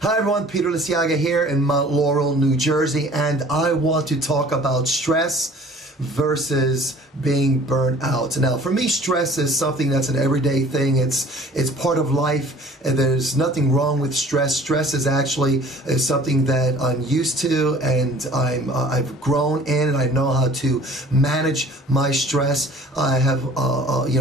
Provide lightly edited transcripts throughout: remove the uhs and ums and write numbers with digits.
Hi everyone, Peter Liciaga here in Mount Laurel, New Jersey, and I want to talk about stress versus being burnt out. Now, for me, stress is something that's an everyday thing. It's part of life, and there's nothing wrong with stress. Stress is something that I'm used to, and I've grown in, and I know how to manage my stress. I have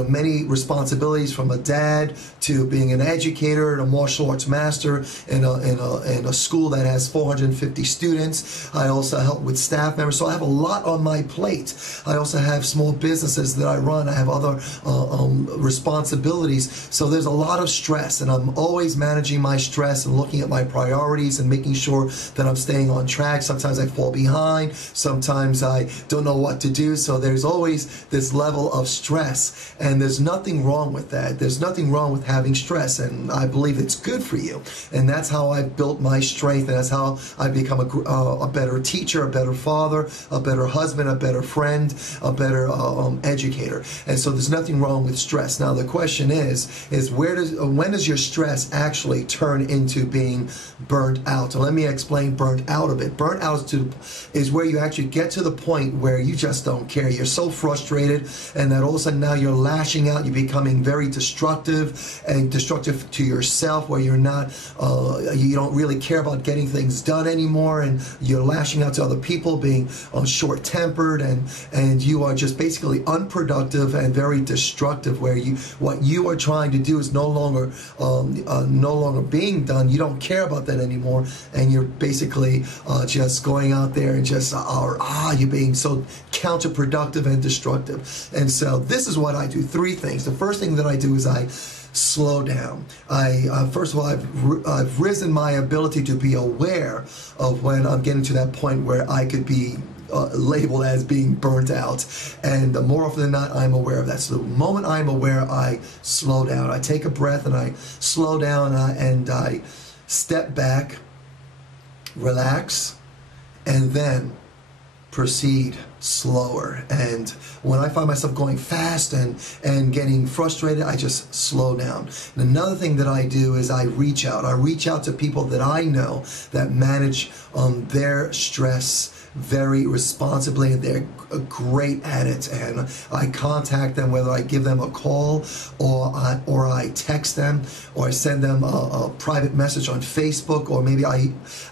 many responsibilities, from a dad to being an educator and a martial arts master in a school that has 450 students. I also help with staff members, so I have a lot on my plate. I also have small businesses that I run. I have other responsibilities. So there's a lot of stress, and I'm always managing my stress and looking at my priorities and making sure that I'm staying on track. Sometimes I fall behind. Sometimes I don't know what to do. So there's always this level of stress, and there's nothing wrong with that. There's nothing wrong with having stress, and I believe it's good for you. And that's how I built my strength, and that's how I become a better teacher, a better father, a better husband, a better friend, a better educator. And so there's nothing wrong with stress. Now the question is when does your stress actually turn into being burnt out? So let me explain burnt out a bit. Burnt out is where you actually get to the point where you just don't care. You're so frustrated, and that all of a sudden now you're lashing out. You're becoming very destructive, and destructive to yourself, where you're not, you don't really care about getting things done anymore, and you're lashing out to other people, being short-tempered, and you are just basically unproductive and very destructive, where what you are trying to do is no longer being done. You don't care about that anymore, and you're basically just going out there and just you're being so counterproductive and destructive. And so this is what I do. Three things. The first thing that I do is I slow down. First of all, I've risen my ability to be aware of when I'm getting to that point where I could be labeled as being burnt out, and more often than not I'm aware of that. So the moment I'm aware, I slow down. I take a breath and I slow down, and I step back, relax, and then proceed slower. And when I find myself going fast and getting frustrated, I just slow down. And another thing that I do is I reach out. I reach out to people that I know that manage their stress very responsibly, and they're great at it, and I contact them, whether I give them a call or I text them, or I send them a private message on Facebook, or maybe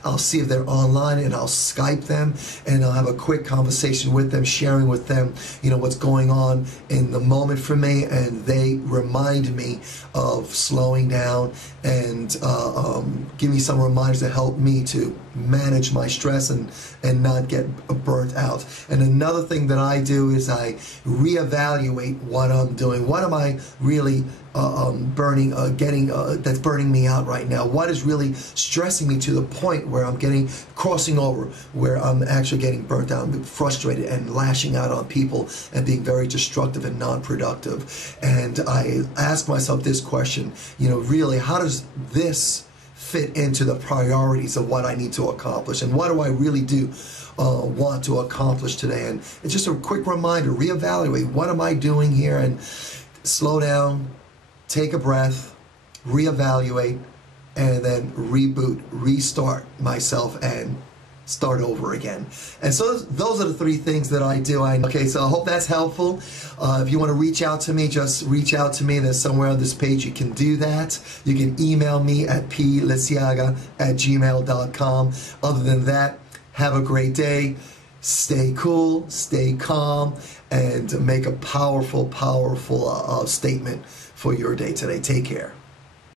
I'll see if they're online and I'll Skype them, and I'll have a quick conversation with them, sharing with them what's going on in the moment for me, and they remind me of slowing down and give me some reminders to help me to manage my stress and not get burnt out. And another thing that I do is I reevaluate what I'm doing. What am I really that's burning me out right now? What is really stressing me to the point where I'm crossing over, where I'm actually getting burnt out, and frustrated and lashing out on people and being very destructive and non-productive? And I ask myself this question, really, how does this fit into the priorities of what I need to accomplish, and what do I really want to accomplish today? And it's just a quick reminder, reevaluate, what am I doing here, and slow down, take a breath, reevaluate, and then reboot, restart myself, and start over again. And so those are the three things that I do. Okay, so I hope that's helpful. If you want to reach out to me, just reach out to me. There's somewhere on this page you can do that. You can email me at pliciaga@gmail.com. Other than that, have a great day. Stay cool, stay calm, and make a powerful, powerful statement for your day today. Take care.